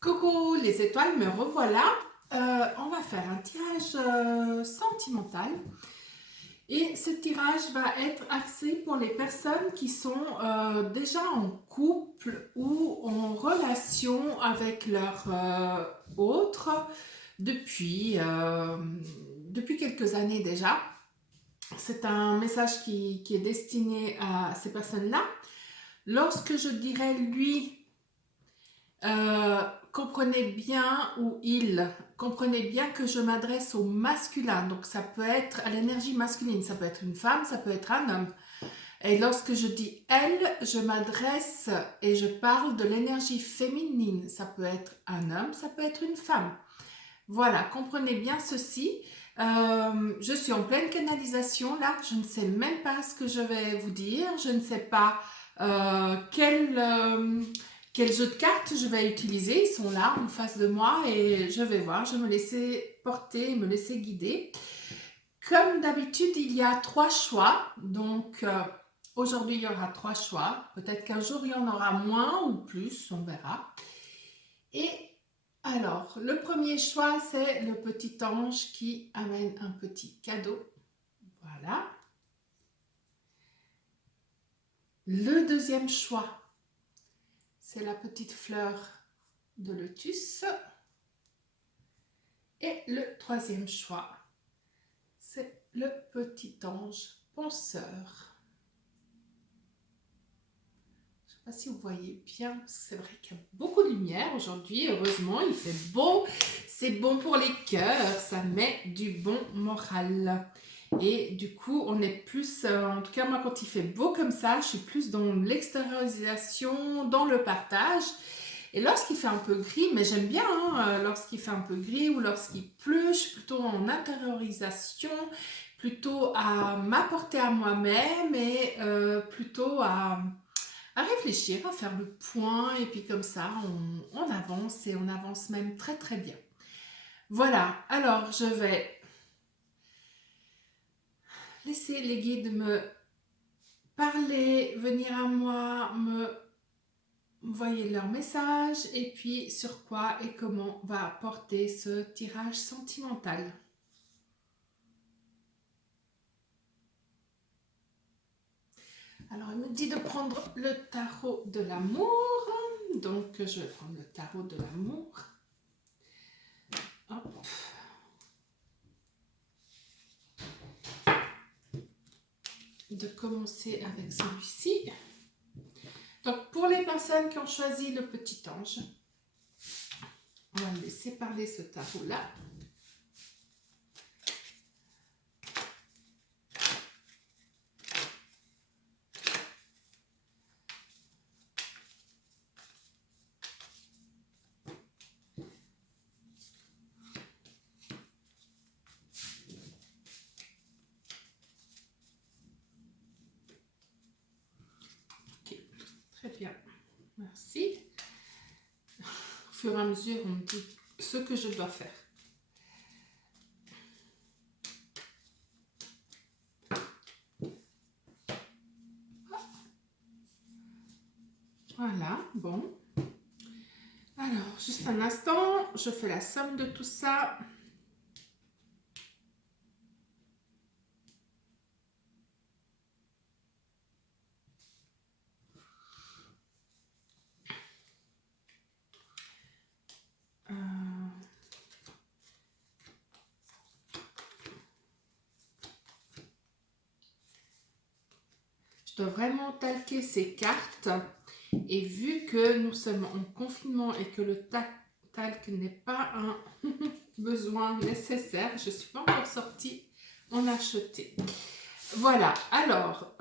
Coucou les étoiles, me revoilà. On va faire un tirage sentimental et ce tirage va être axé pour les personnes qui sont déjà en couple ou en relation avec leur autre depuis, depuis quelques années déjà. C'est un message qui est destiné à ces personnes-là. Lorsque je dirais lui, comprenez bien ou il, comprenez bien que je m'adresse au masculin, donc ça peut être à l'énergie masculine, ça peut être une femme, ça peut être un homme. Et lorsque je dis elle, je m'adresse et je parle de l'énergie féminine, ça peut être un homme, ça peut être une femme. Voilà, comprenez bien ceci. Je suis en pleine canalisation là, je ne sais même pas ce que je vais vous dire, je ne sais pas quel jeu de cartes je vais utiliser. Ils sont là en face de moi et je vais voir, je vais me laisser porter, me laisser guider. Comme d'habitude, il y a 3 choix, donc aujourd'hui il y aura 3 choix, peut-être qu'un jour il y en aura moins ou plus, on verra. Et alors, le premier choix, c'est le petit ange qui amène un petit cadeau. Voilà. Le deuxième choix, c'est la petite fleur de lotus. Et le troisième choix, c'est le petit ange penseur. Je ne sais pas si vous voyez bien, parce que c'est vrai qu'il y a beaucoup de lumière aujourd'hui. Heureusement, il fait beau. C'est bon pour les cœurs, ça met du bon moral. Et du coup, on est plus, en tout cas moi quand il fait beau comme ça, je suis plus dans l'extériorisation, dans le partage. Et lorsqu'il fait un peu gris, mais j'aime bien lorsqu'il fait un peu gris ou lorsqu'il pleut, je suis plutôt en intériorisation, plutôt à m'apporter à moi-même et plutôt à réfléchir, à faire le point et puis comme ça on avance et on avance même très très bien. Voilà, alors je vais laisser les guides me parler, venir à moi, me envoyer leur message et puis sur quoi et comment va porter ce tirage sentimental. Alors il me dit de prendre le tarot de l'amour, donc je vais prendre le tarot de l'amour. Hop. De commencer avec celui-ci. Donc pour les personnes qui ont choisi le petit ange, on va laisser parler ce tarot-là. Ok, très bien, merci. Au fur et à mesure, on me dit ce que je dois faire. Voilà, bon. Alors, juste un instant, je fais la somme de tout ça. Je dois vraiment talquer ces cartes. Et vu que nous sommes en confinement et que le talc n'est pas un besoin nécessaire, je ne suis pas encore sortie en acheter. Voilà, alors,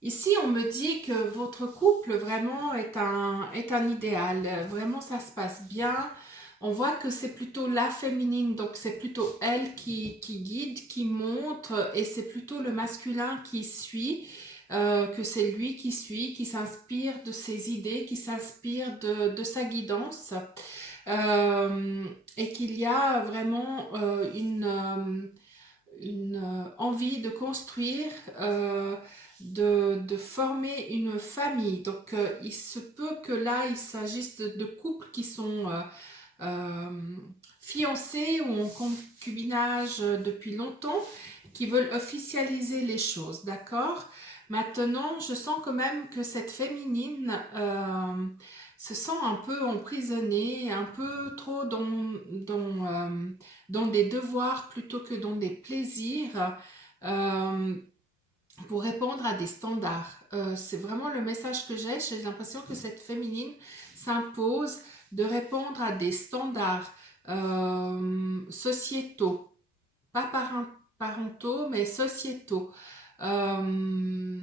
ici, on me dit que votre couple vraiment est un idéal. Vraiment, ça se passe bien. On voit que c'est plutôt la féminine, donc c'est plutôt elle qui guide, qui montre, et c'est plutôt le masculin qui suit, que c'est lui qui suit, qui s'inspire de ses idées, qui s'inspire de sa guidance. et qu'il y a vraiment une envie de construire, de former une famille. Donc, il se peut que là, il s'agisse de couples qui sont euh, fiancés ou en concubinage depuis longtemps, qui veulent officialiser les choses, d'accord? Maintenant, je sens quand même que cette féminine se sent un peu emprisonnée, un peu trop dans des devoirs plutôt que dans des plaisirs, euh, pour répondre à des standards. C'est vraiment le message que j'ai l'impression que cette féminine s'impose de répondre à des standards sociétaux, pas parentaux, mais sociétaux. Euh,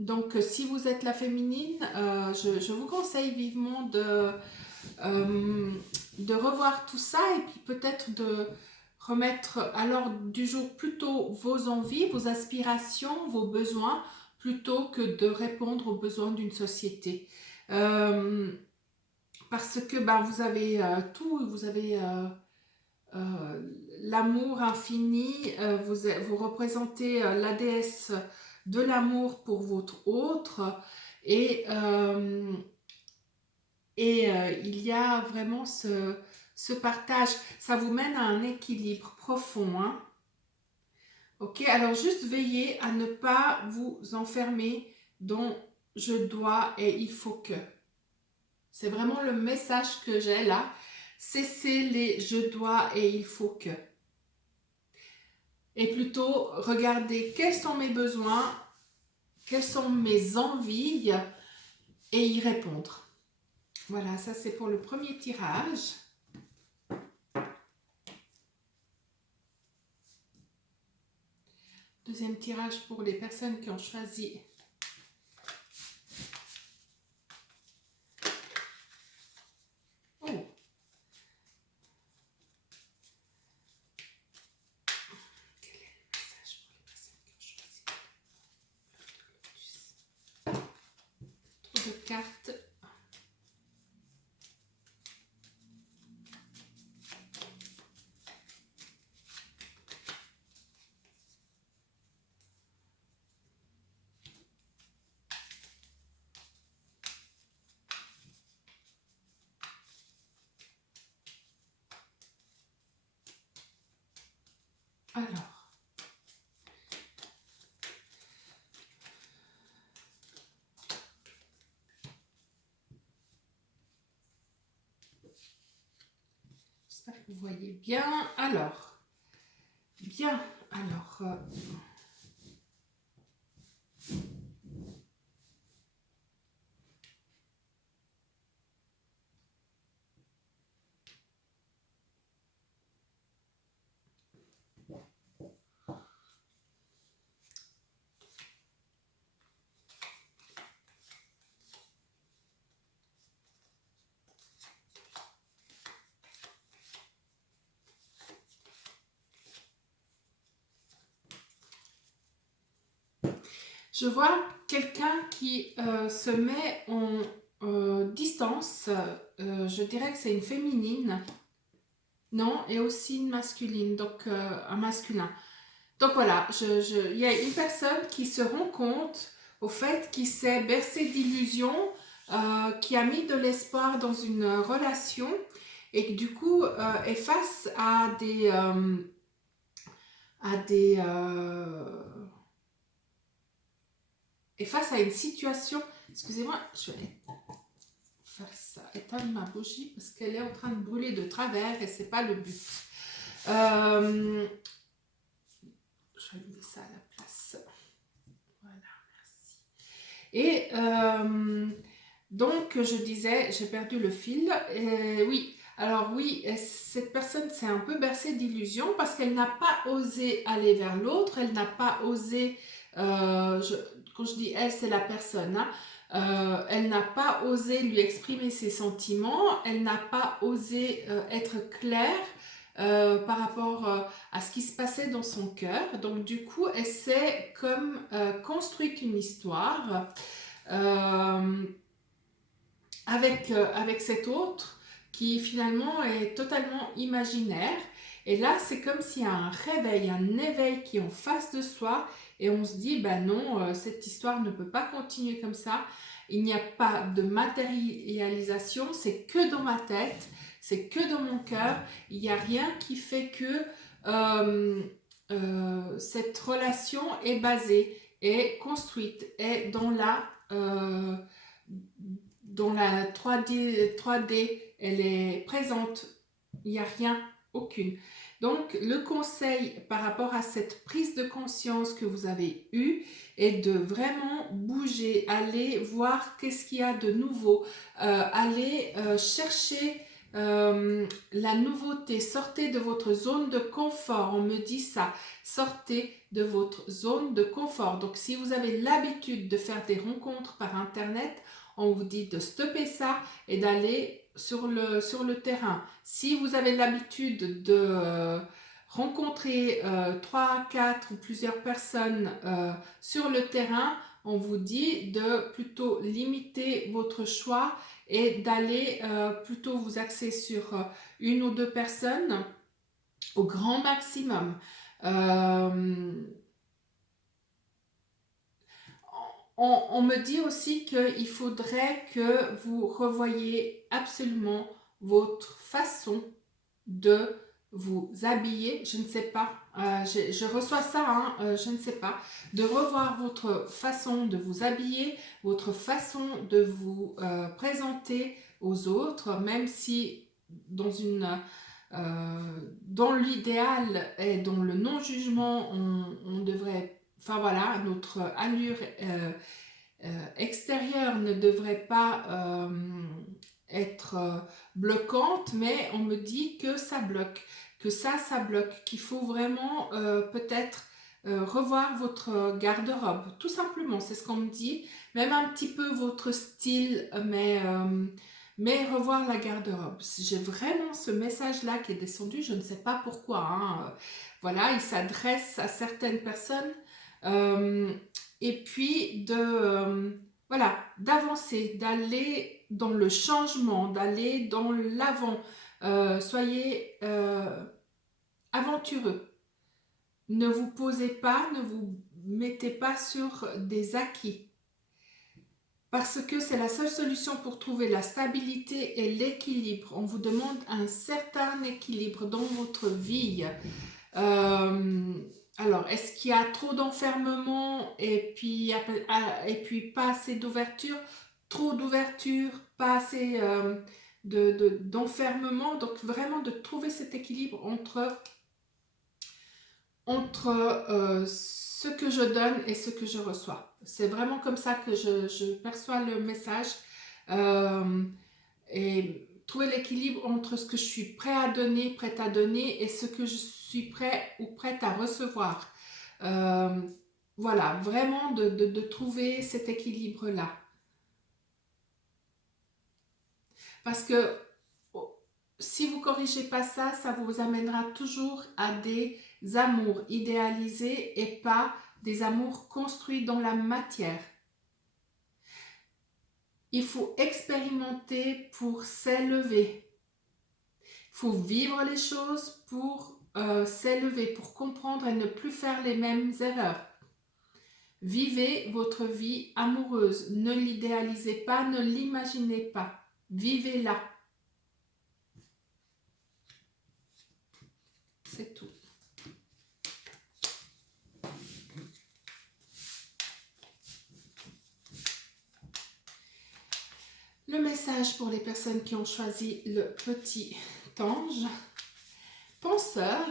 donc, si vous êtes la féminine, je vous conseille vivement de revoir tout ça et puis peut-être de remettre à l'ordre du jour plutôt vos envies, vos aspirations, vos besoins, plutôt que de répondre aux besoins d'une société. Euh, Parce que ben, vous avez tout, vous avez l'amour infini, vous représentez la déesse de l'amour pour votre autre et, il y a vraiment ce partage. Ça vous mène à un équilibre profond. Hein. Ok, alors juste veillez à ne pas vous enfermer dans je dois et il faut que. C'est vraiment le message que j'ai là. Cessez les je dois et il faut que. Et plutôt regardez quels sont mes besoins, quelles sont mes envies et y répondre. Voilà, ça c'est pour le premier tirage. Deuxième tirage pour les personnes qui ont choisi oh. Quel est le message pour les personnes qui ont choisi trop de cartes. Alors, j'espère que vous voyez bien. Alors, bien, alors, je vois quelqu'un qui se met en distance. Je dirais que c'est une féminine. Non, et aussi une masculine, donc un masculin. Donc voilà, il y a une personne qui se rend compte au fait qu'il s'est bercé d'illusions, qui a mis de l'espoir dans une relation et que du coup est face à est face à une situation. Excusez-moi, je vais faire ça, éteindre ma bougie parce qu'elle est en train de brûler de travers et c'est pas le but. Je vais mettre ça à la place. Voilà, merci. Et donc, je disais, j'ai perdu le fil. Oui, alors oui, cette personne s'est un peu bercée d'illusions parce qu'elle n'a pas osé aller vers l'autre, elle n'a pas osé, quand je dis elle, c'est la personne, hein, elle n'a pas osé lui exprimer ses sentiments, elle n'a pas osé être claire par rapport à ce qui se passait dans son cœur. Donc du coup, elle s'est comme construite une histoire avec cet autre qui finalement est totalement imaginaire. Et là, c'est comme s'il y a un réveil, un éveil qui est en face de soi et on se dit, ben non, cette histoire ne peut pas continuer comme ça. Il n'y a pas de matérialisation, c'est que dans ma tête, c'est que dans mon cœur. Il n'y a rien qui fait que cette relation est basée, est construite, est dans la 3D, elle est présente, il n'y a rien, aucune. Donc, le conseil par rapport à cette prise de conscience que vous avez eue est de vraiment bouger, aller voir qu'est-ce qu'il y a de nouveau, aller chercher la nouveauté, sortez de votre zone de confort, on me dit ça, sortez de votre zone de confort. Donc, si vous avez l'habitude de faire des rencontres par Internet, on vous dit de stopper ça et d'aller sur le terrain. Si vous avez l'habitude de rencontrer 3, 4 ou plusieurs personnes sur le terrain, on vous dit de plutôt limiter votre choix et d'aller plutôt vous axer sur une ou deux personnes au grand maximum. On me dit aussi qu'il faudrait que vous revoyiez absolument votre façon de vous habiller. Je ne sais pas, je reçois ça, hein, je ne sais pas. De revoir votre façon de vous habiller, votre façon de vous présenter aux autres, même si dans l'idéal et dans le non-jugement, on devrait, enfin voilà, notre allure extérieure ne devrait pas être bloquante, mais on me dit que ça bloque, que ça bloque, qu'il faut vraiment peut-être revoir votre garde-robe, tout simplement, c'est ce qu'on me dit, même un petit peu votre style, mais revoir la garde-robe. J'ai vraiment ce message-là qui est descendu, je ne sais pas pourquoi, hein. Voilà, il s'adresse à certaines personnes, et puis voilà, d'avancer, d'aller dans le changement, d'aller dans l'avant. Soyez aventureux. Ne vous posez pas, ne vous mettez pas sur des acquis. Parce que c'est la seule solution pour trouver la stabilité et l'équilibre. On vous demande un certain équilibre dans votre vie. Alors, est-ce qu'il y a trop d'enfermement et puis pas assez d'ouverture? Trop d'ouverture, pas assez d'enfermement. Donc, vraiment de trouver cet équilibre entre ce que je donne et ce que je reçois. C'est vraiment comme ça que je perçois le message. Et trouver l'équilibre entre ce que je suis prête à donner et ce que je suis prêt ou prête à recevoir. Voilà, vraiment de trouver cet équilibre-là. Parce que si vous ne corrigez pas ça, ça vous amènera toujours à des amours idéalisés et pas des amours construits dans la matière. Il faut expérimenter pour s'élever. Il faut vivre les choses pour s'élever, pour comprendre et ne plus faire les mêmes erreurs. Vivez votre vie amoureuse. Ne l'idéalisez pas, ne l'imaginez pas. Vivez-la. C'est tout. Le message pour les personnes qui ont choisi le petit ange. Penseur.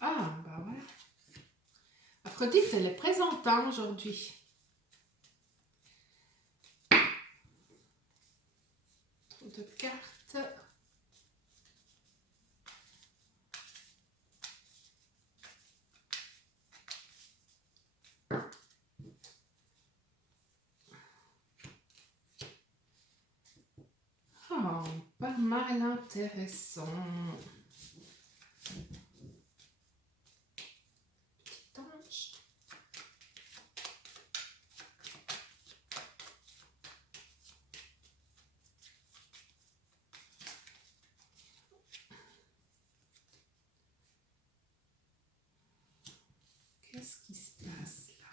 Alors, bah voilà. Aphrodite, elle est présente aujourd'hui. Trop de cartes. mal intéressant. Petit ange. Qu'est-ce qui se passe là?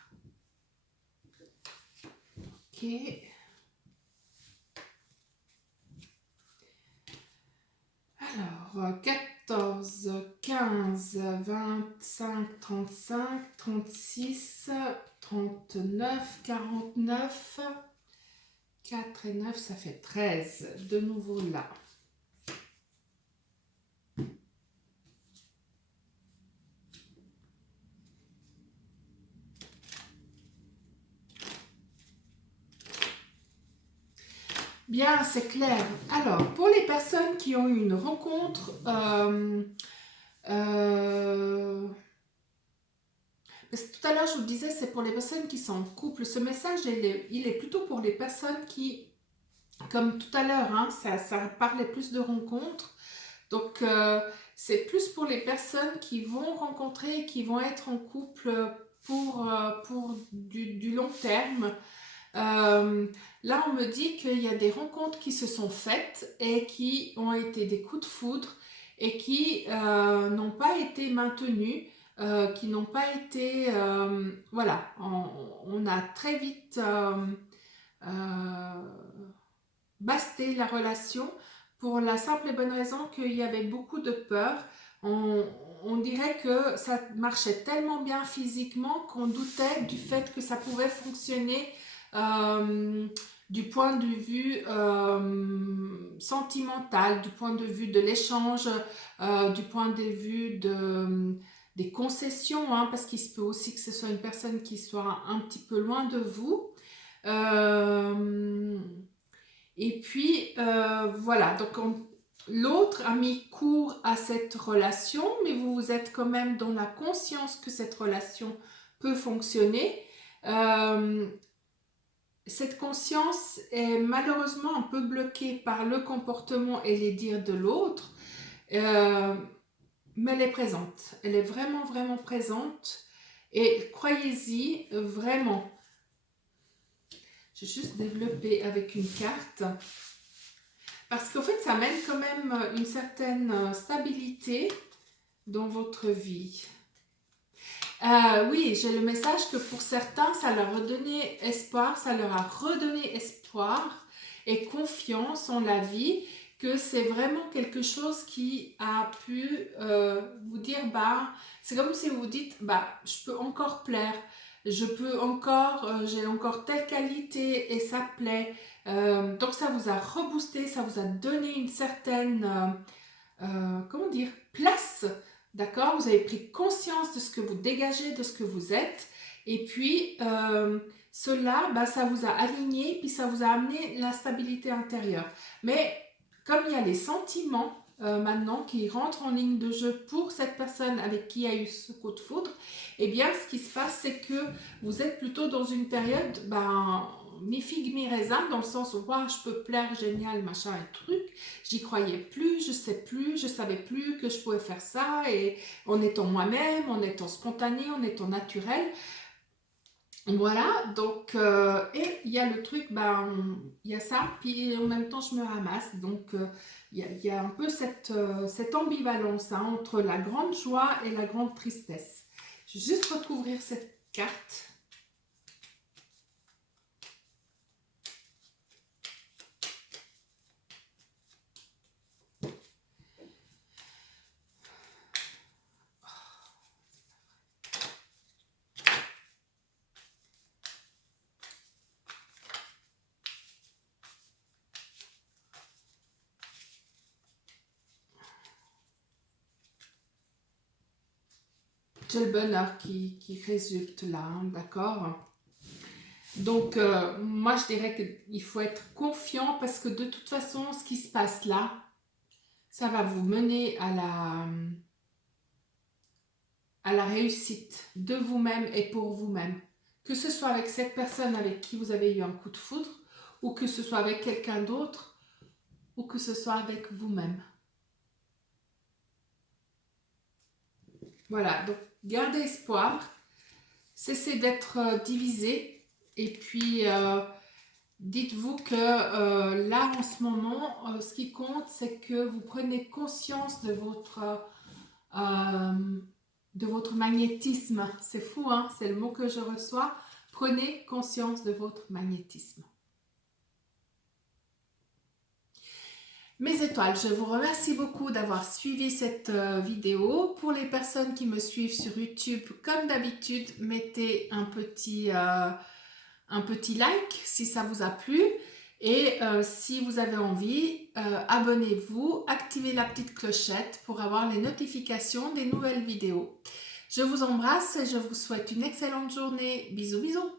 Ok. Alors, 14, 15, 25, 35, 36, 39, 49, 4 et 9, ça fait 13. De nouveau là. Bien, c'est clair. Alors, pour les personnes qui ont eu une rencontre, parce que tout à l'heure, je vous disais, c'est pour les personnes qui sont en couple. Ce message, il est plutôt pour les personnes qui, comme tout à l'heure, hein, ça parlait plus de rencontres. Donc, c'est plus pour les personnes qui vont rencontrer, qui vont être en couple pour du long terme. Là, on me dit qu'il y a des rencontres qui se sont faites et qui ont été des coups de foudre et qui n'ont pas été maintenues, qui n'ont pas été... voilà, on a très vite basté la relation pour la simple et bonne raison qu'il y avait beaucoup de peur. On dirait que ça marchait tellement bien physiquement qu'on doutait du fait que ça pouvait fonctionner du point de vue sentimental, du point de vue de l'échange, du point de vue des concessions, hein, parce qu'il se peut aussi que ce soit une personne qui soit un petit peu loin de vous. Et puis, voilà, donc l'autre a mis court à cette relation, mais vous êtes quand même dans la conscience que cette relation peut fonctionner. Cette conscience est malheureusement un peu bloquée par le comportement et les dires de l'autre, mais elle est présente. Elle est vraiment, vraiment présente. Et croyez-y, vraiment. J'ai juste développé avec une carte. Parce qu'en fait, ça mène quand même une certaine stabilité dans votre vie. Oui, j'ai le message que pour certains, ça leur a donné espoir, ça leur a redonné espoir et confiance en la vie, que c'est vraiment quelque chose qui a pu vous dire, bah, c'est comme si vous dites, bah, je peux encore plaire, je peux encore, j'ai encore telle qualité et ça plaît. Donc ça vous a reboosté, ça vous a donné une certaine, comment dire, place. D'accord? Vous avez pris conscience de ce que vous dégagez, de ce que vous êtes. Et puis, cela, bah, ça vous a aligné, puis ça vous a amené la stabilité intérieure. Mais comme il y a les sentiments maintenant qui rentrent en ligne de jeu pour cette personne avec qui il y a eu ce coup de foudre, eh bien, ce qui se passe, c'est que vous êtes plutôt dans une période, ben, mi-figue, mi-raisin, dans le sens où, wow, je peux plaire, génial, machin et truc. J'y croyais plus, je sais plus, je savais plus que je pouvais faire ça, et en étant moi-même, en étant spontané, en étant naturel. Voilà, donc, et il y a le truc, ben, il y a ça, puis en même temps je me ramasse, donc il y a un peu cette ambivalence hein, entre la grande joie et la grande tristesse. Je vais juste recouvrir cette carte. J'ai le bonheur qui résulte là, hein, d'accord? Donc, moi, je dirais qu'il faut être confiant parce que de toute façon, ce qui se passe là, ça va vous mener à la réussite de vous-même et pour vous-même. Que ce soit avec cette personne avec qui vous avez eu un coup de foudre ou que ce soit avec quelqu'un d'autre ou que ce soit avec vous-même. Voilà, donc gardez espoir, cessez d'être divisé et puis dites-vous que là en ce moment, ce qui compte, c'est que vous prenez conscience de votre magnétisme. C'est fou, hein? C'est le mot que je reçois. Prenez conscience de votre magnétisme. Mes étoiles, je vous remercie beaucoup d'avoir suivi cette vidéo. Pour les personnes qui me suivent sur YouTube, comme d'habitude, mettez un petit like si ça vous a plu. Et si vous avez envie, abonnez-vous, activez la petite clochette pour avoir les notifications des nouvelles vidéos. Je vous embrasse et je vous souhaite une excellente journée. Bisous, bisous.